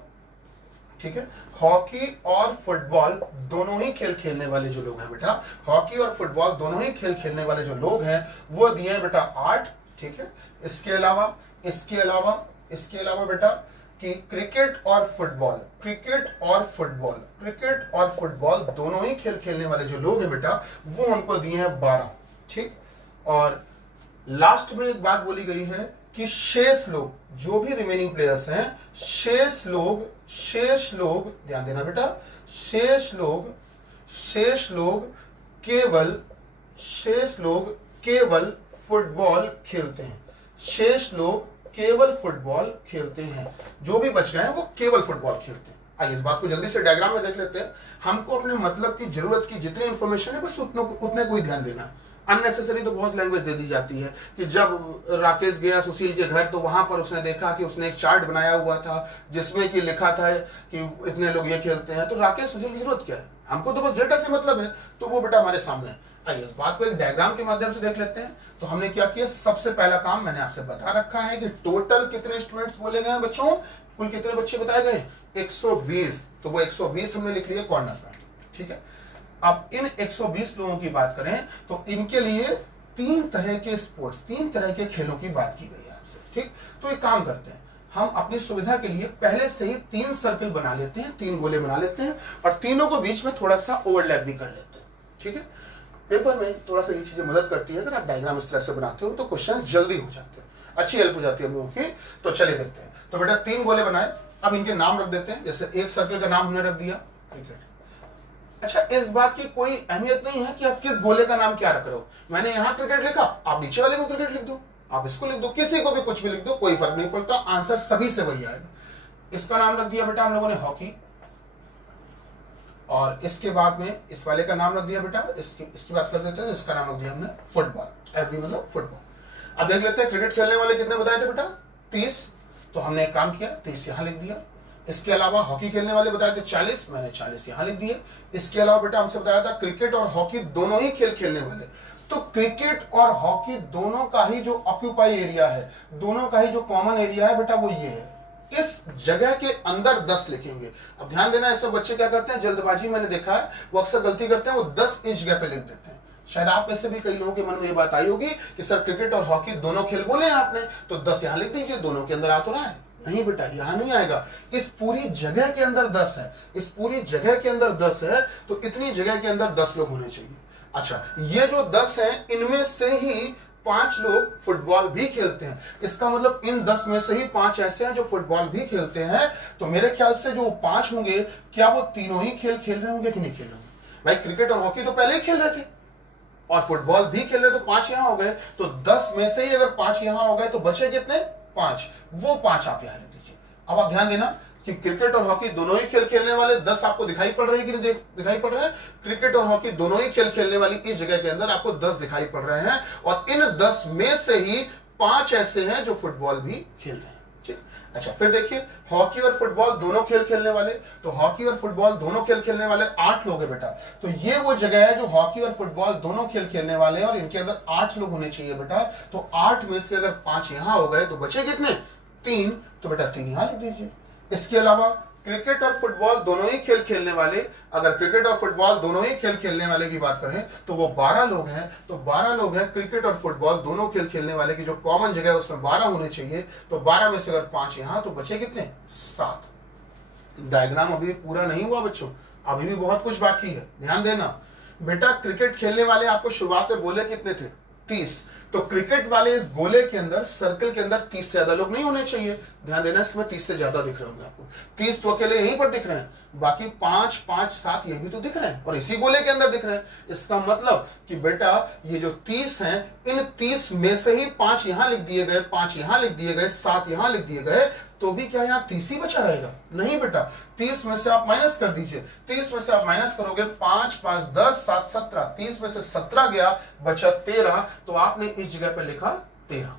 ठीक है। हॉकी और फुटबॉल दोनों ही खेल खेलने वाले जो लोग हैं बेटा, हॉकी और फुटबॉल दोनों ही खेल खेलने वाले जो लोग हैं वो दिए हैं बेटा 8, ठीक है। इसके अलावा बेटा कि क्रिकेट और फुटबॉल दोनों ही खेल खेलने वाले जो लोग हैं बेटा वो उनको दिए हैं 12, ठीक। और लास्ट में एक बात बोली गई है कि शेष लोग, जो भी रिमेनिंग प्लेयर्स हैं, शेष लोग ध्यान देना बेटा, शेष लोग केवल फुटबॉल खेलते हैं, शेष लोग केवल फुटबॉल खेलते हैं, जो भी बच गए हैं वो केवल फुटबॉल खेलते हैं। आइए इस बात को जल्दी से डायग्राम में देख लेते हैं। हमको अपने मतलब की जरूरत की जितनी इंफॉर्मेशन है बस उतने को ही ध्यान देना है। अननेसेसरी तो बहुत लैंग्वेज दे दी जाती है कि जब राकेश गया सुशील के घर तो वहां पर उसने देखा कि उसने एक चार्ट बनाया हुआ था जिसमें कि लिखा था कि इतने लोग ये खेलते हैं, तो राकेश सुशील की जरूरत क्या है, हमको तो बस डेटा से मतलब है, तो वो बेटा हमारे सामने है। आइए इस बात को एक डायग्राम के माध्यम से देख लेते हैं। तो हमने क्या किया, सबसे पहला काम मैंने आपसे बता रखा है कि टोटल कितने स्टूडेंट्स बोले गए हैं बच्चों, कुल कितने बच्चे बताए गए 120, तो वो 120 हमने लिख लिया कॉर्नर पर, ठीक है। अब इन 120 लोगों की बात करें तो इनके लिए 3 तरह के स्पोर्ट्स, 3 तरह के खेलों की बात की गई है आपसे, ठीक। तो एक काम करते हैं, हम अपनी सुविधा के लिए पहले से ही 3 सर्कल बना लेते हैं, 3 गोले बना लेते हैं और तीनों को बीच में थोड़ा सा ओवरलैप भी कर लेते हैं, ठीक है। पेपर में थोड़ा सा ये चीजें मदद करती है, अगर आप डायग्राम इस तरह से बनाते हो तो क्वेश्चन जल्दी हो जाते हैं, अच्छी हेल्प हो जाती है हम लोगों की। तो चलिए देखते हैं। तो बेटा 3 गोले बनाए, अब इनके नाम रख देते हैं। जैसे एक सर्कल का नाम हमने रख दिया क्रिकेट। अच्छा, इस बात की कोई अहमियत नहीं है कि आप किस गोले का नाम क्या रख रहे हो। मैंने यहां क्रिकेट लिखा, आप नीचे वाले को क्रिकेट लिख दो, आप इसको लिख दो, किसी को भी कुछ भी लिख दो, कोई फर्क नहीं पड़ता, आंसर सभी से वही आएगा। इसका नाम रख दिया बेटा हम लोगों ने हॉकी, और इसके बाद में इस वाले का नाम रख दिया बेटा, इसकी बात कर देते हैं, इसका नाम रख दिया हमने फुटबॉल, एफबी मतलब फुटबॉल। अब देख लेते हैं क्रिकेट खेलने वाले कितने बताए थे बेटा 30, तो हमने एक काम किया 30 यहां लिख दिया। इसके अलावा हॉकी खेलने वाले बताए थे 40, मैंने 40 यहां लिख दिए। इसके अलावा बेटा हमसे बताया था क्रिकेट और हॉकी दोनों ही खेल खेलने वाले, तो क्रिकेट और हॉकी दोनों का ही जो ऑक्यूपाई एरिया है, दोनों का ही जो कॉमन एरिया है बेटा वो ये है, इस जगह के अंदर 10 लिखेंगे। अब ध्यान देना, इसमें बच्चे क्या करते हैं, जल्दबाजी मैंने देखा है वो अक्सर गलती करते हैं, वो 10 इस जगह पे लिख देते हैं। शायद आप में से भी कई लोगों के मन में ये बात आई होगी कि सर क्रिकेट और हॉकी दोनों खेल बोले हैं आपने, तो 10 यहां लिख दीजिए, दोनों के अंदर आ तो रहा है। नहीं बेटा, यहां नहीं आएगा, इस पूरी जगह के अंदर 10 है, इस पूरी जगह के अंदर 10 है, तो इतनी जगह के अंदर 10 लोग होने चाहिए। अच्छा, ये जो 10 है इनमें से ही 5 लोग फुटबॉल भी खेलते हैं, इसका मतलब इन 10 में से ही 5 ऐसे हैं जो फुटबॉल भी खेलते हैं। तो मेरे ख्याल से जो 5 होंगे, क्या वो तीनों ही खेल खेल रहे होंगे कि नहीं खेल रहे होंगे। भाई क्रिकेट और हॉकी तो पहले ही खेल रहे थे और फुटबॉल भी खेल रहे, तो 5 यहां हो गए, तो 10 में से ही अगर 5 यहां हो गए तो बचे कितने 5, वो 5 आप यहां लिख दीजिए। अब आप ध्यान देना कि क्रिकेट और हॉकी दोनों ही खेल खेलने वाले 10 आपको दिखाई पड़ रहे हैं कि नहीं दिखाई पड़ रहे हैं। क्रिकेट और हॉकी दोनों ही खेल खेलने वाली इस जगह के अंदर आपको 10 दिखाई पड़ रहे हैं, और इन 10 में से ही 5 ऐसे हैं जो फुटबॉल भी खेल रहे हैं, ठीक। अच्छा, फिर देखिए हॉकी और फुटबॉल दोनों खेल खेलने वाले, तो हॉकी और फुटबॉल दोनों खेल खेलने वाले 8 लोग हैं बेटा। तो ये वो जगह है जो हॉकी और फुटबॉल दोनों खेल खेलने वाले हैं, और इनके अंदर 8 लोग होने चाहिए बेटा। तो 8 में से अगर 5 यहां हो गए तो बचे कितने 3, तो बेटा 3 यहां लिख दीजिए। इसके अलावा क्रिकेट और फुटबॉल दोनों ही खेल खेलने वाले, अगर क्रिकेट और फुटबॉल दोनों ही खेल खेलने वाले की बात करें तो वो 12 लोग हैं, तो 12 लोग हैं क्रिकेट और फुटबॉल दोनों खेल खेलने वाले की जो कॉमन जगह है उसमें 12 होने चाहिए। तो 12 में से अगर 5 यहां तो बचे कितने 7। डायग्राम अभी पूरा नहीं हुआ बच्चों, अभी भी बहुत कुछ बाकी है, ध्यान देना बेटा। क्रिकेट खेलने वाले आपको शुरुआत में बोले कितने थे 30, तो क्रिकेट वाले इस गोले के अंदर, सर्कल के अंदर 30 से ज्यादा लोग नहीं होने चाहिए। ध्यान देना, इसमें 30 से ज्यादा दिख रहे होंगे आपको, 30 तो अकेले यहीं पर दिख रहे हैं, बाकी 5, 5, 7 ये भी तो दिख रहे हैं और इसी गोले के अंदर दिख रहे हैं। इसका मतलब कि बेटा ये जो 30 हैं, इन 30 में से ही 5 यहां लिख दिए गए, 5 यहां लिख दिए गए, 7 यहां लिख दिए गए, तो भी क्या यहां 30 ही बचा रहेगा? नहीं बेटा, 30 में से आप माइनस कर दीजिए, 30 में से आप माइनस करोगे 5, 5, 10, 7, 17, 30 में से 17 गया, बचा 13, तो आपने इस जगह पे लिखा 13।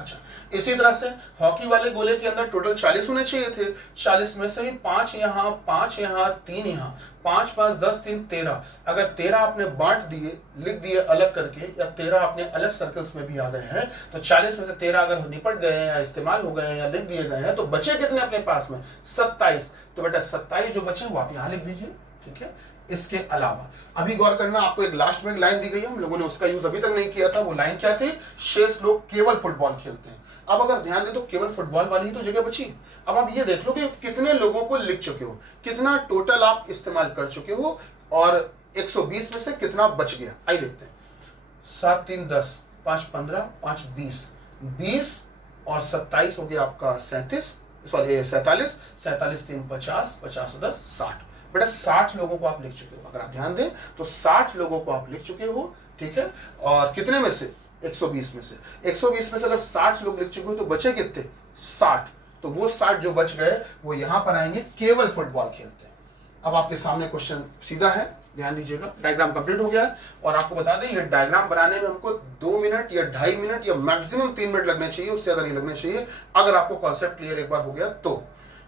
अच्छा, इसी तरह से हॉकी वाले गोले के अंदर टोटल 40 होने चाहिए थे। 40 में से ही 5 यहाँ, 5 यहाँ, 3 यहाँ, 5 5 10 3 13। अगर 13 आपने बांट दिए, लिख दिए अलग करके, या 13 आपने अलग सर्कल्स में भी आ गए हैं, तो 40 में से 13 अगर निपट गए हैं या इस्तेमाल हो गए हैं या लिख दिए गए हैं, तो बचे कितने अपने पास में? 27। तो बेटा 27 जो बचे वो आप यहाँ लिख दीजिए, ठीक है। इसके अलावा अभी गौर करना, आपको एक लास्ट में एक लाइन दी गई है, हम लोगों ने उसका यूज अभी तक नहीं किया था। वो लाइन क्या थी? शेष लोग केवल फुटबॉल खेलते हैं। अब अगर ध्यान दें तो केवल फुटबॉल वाली ही तो जगह बची। अब आप ये देख लो कि कितने लोगों को लिख चुके हो, कितना टोटल आप इस्तेमाल कर चुके हो, और 120 में से कितना बच गया। आइए देखते हैं। 7 3 10, 5 15, 5 20, 20 और 27 हो गया आपका 37, सॉरी 47, 47 3 50, 50 और 10 60। बेटा 60 लोगों को आप लिख चुके हो। अगर आप ध्यान दें तो 60 लोगों को आप लिख चुके हो, ठीक है। और कितने में से? 120 में से। 120 में से अगर 60 लोग लिख चुके हो तो बचे कितने? 60। तो वो 60 जो बच गए वो यहां पर आएंगे, केवल फुटबॉल खेलते हैं। अब आपके सामने क्वेश्चन सीधा है, ध्यान दीजिएगा। डायग्राम कंप्लीट हो गया है, और आपको बता दें ये डायग्राम बनाने में हमको 2 मिनट या 2.5 मिनट या मैक्सिमम 3 मिनट लगने चाहिए, उससे ज्यादा नहीं लगने चाहिए। अगर आपको कॉन्सेप्ट क्लियर एक बार हो गया तो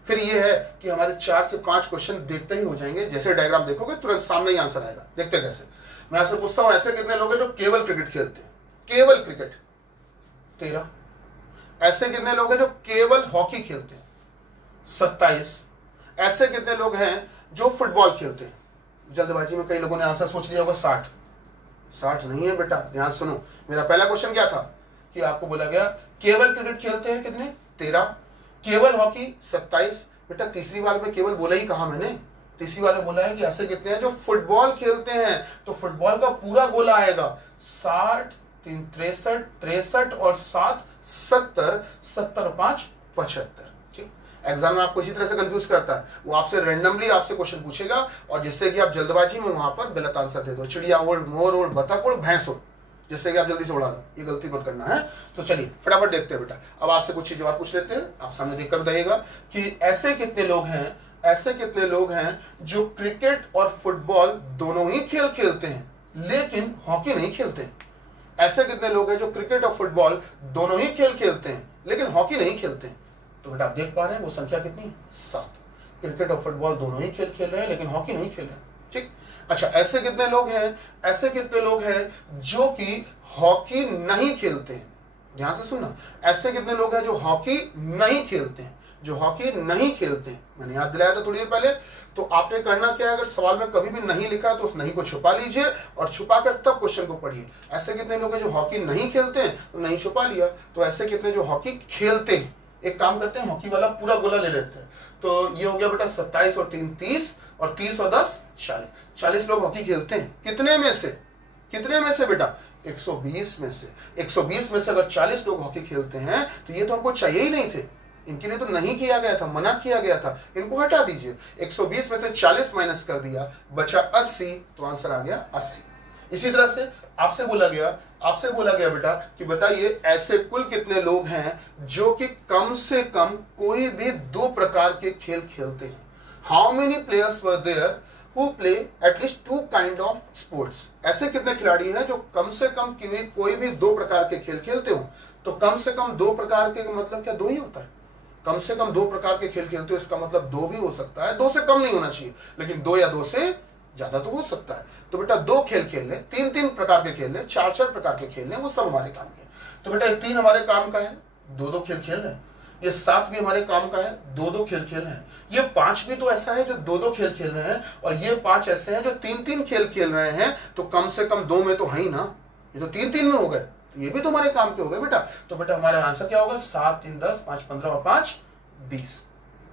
फिर ये है कि हमारे 4 से 5 क्वेश्चन देखते ही हो जाएंगे। जैसे डायग्राम देखोगे तुरंत सामने ही आंसर आएगा। देखते कैसे? मैं आपसे पूछता हूं, ऐसे कितने लोग हैं जो केवल क्रिकेट खेलते हैं? केवल क्रिकेट 13। ऐसे कितने लोग हैं जो केवल हॉकी खेलते हैं? 27। ऐसे कितने लोग हैं जो फुटबॉल खेलते हैं? जल्दबाजी में कई लोगों ने आंसर सोच लिया होगा 60। 60 नहीं है बेटा, ध्यान सुनो। मेरा पहला क्वेश्चन क्या था कि आपको बोला गया केवल क्रिकेट खेलते हैं कितने? 13। केवल हॉकी 27। बेटा तीसरी बार में केवल बोला ही कहा मैंने, तीसरी बार में बोला है कि ऐसे कितने हैं जो फुटबॉल खेलते हैं, तो फुटबॉल का पूरा गोला आएगा 60 3 63, 63 और 7 70, 70 और 5 75। ठीक, एग्जाम में आपको इसी तरह से कंफ्यूज करता है। वो आपसे रैंडमली आपसे क्वेश्चन पूछेगा, और जिससे कि आप जल्दबाजी में वहां पर गलत आंसर दे दो। चिड़िया उड़, मोर उड़, बतख उड़, भैंस उड़, जिससे कि आप जल्दी से उड़ा दो। ये गलती मत करना है। तो चलिए फटाफट देखते हैं बेटा। अब आपसे कुछ चीजें और पूछ लेते हैं, आप सामने देखकर बताइएगा कि ऐसे कितने लोग हैं, ऐसे कितने लोग हैं जो क्रिकेट और फुटबॉल दोनों ही खेल खेलते हैं लेकिन हॉकी नहीं खेलते? ऐसे कितने लोग हैं जो क्रिकेट और फुटबॉल दोनों ही खेल खेलते हैं लेकिन हॉकी नहीं खेलते? तो बेटा आप देख पा रहे हैं वो संख्या कितनी है? 7। क्रिकेट और फुटबॉल दोनों ही खेल खेल रहे हैं लेकिन हॉकी नहीं खेल रहे हैं। ठीक, अच्छा ऐसे कितने लोग हैं, ऐसे कितने लोग हैं जो कि हॉकी नहीं खेलते हैं? ध्यान से सुनना, ऐसे कितने लोग हैं जो हॉकी नहीं खेलते हैं, जो हॉकी नहीं खेलते हैं? मैंने याद दिलाया था थोड़ी देर पहले। तो आपने करना क्या है, अगर सवाल में कभी भी नहीं लिखा तो उस नहीं को छुपा लीजिए और छुपाकर तब क्वेश्चन को पढ़िए। ऐसे कितने लोग हैं जो हॉकी नहीं खेलते हैं? तो नहीं छुपा लिया। तो ऐसे कितने जो हॉकी खेलते हैं? एक काम करते हैं, हॉकी वाला पूरा गोला ले लेते हैं। तो ये हो गया बेटा 27 और 3 30 और 30 और 10 40। 40 लोग हॉकी खेलते हैं। कितने में से? कितने में से बेटा? 120 में से। 120 में से अगर 40 लोग हॉकी खेलते हैं तो ये तो हमको चाहिए ही नहीं थे, इनके लिए तो नहीं किया गया था, मना किया गया था, इनको हटा दीजिए। 120 में से 40 माइनस कर दिया, बचा 80, तो आंसर आ गया 80। इसी तरह से आपसे बोला गया बेटा कि बताइए ऐसे कुल कितने लोग हैं जो कि कम से कम कोई भी 2 प्रकार के खेल खेलते हैं? How many players were there who play at least 2 kind of sports? ऐसे कितने खिलाड़ी हैं जो कम से कम कोई भी 2 प्रकार के खेल खेलते हो? तो कम से कम 2 प्रकार के मतलब क्या 2 ही होता है? कम से कम 2 प्रकार के खेल खेलते हो, इसका मतलब 2 भी हो सकता है, 2 से कम नहीं होना चाहिए, लेकिन 2 या 2 से ज्यादा तो हो सकता है। तो बेटा 2 खेल खेल ले, 3 प्रकार के खेल ले, 4 प्रकार के खेल ले, वो सब हमारे काम के। तो बेटा 3 हमारे काम का है, 2 खेल खेल रहे हैं। ये 7 भी हमारे काम का है, 2 खेल खेल रहे हैं। ये 5 भी तो ऐसा है जो 2 खेल खेल रहे हैं, और ये 5 ऐसे हैं जो 3 खेल खेल रहे हैं। तो कम से कम 2 में तो है ही ना, ये तो 3 में हो गए, तो ये भी तो हमारे काम के हो गए बेटा। तो बेटा हमारा आंसर क्या होगा? 7 3 10, 5 15 और 5 20।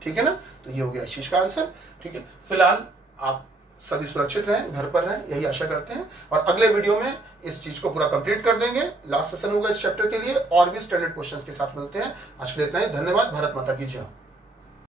ठीक है ना? तो ये हो गया आशीष का आंसर। ठीक है, फिलहाल आप सभी सुरक्षित रहें, घर पर रहें, यही आशा करते हैं। और अगले वीडियो में इस चीज को पूरा कंप्लीट कर देंगे। लास्ट सेशन होगा इस चैप्टर के लिए, और भी स्टैंडर्ड क्वेश्चंस के साथ मिलते हैं। आज के लिए इतना ही, धन्यवाद। भारत माता की जय।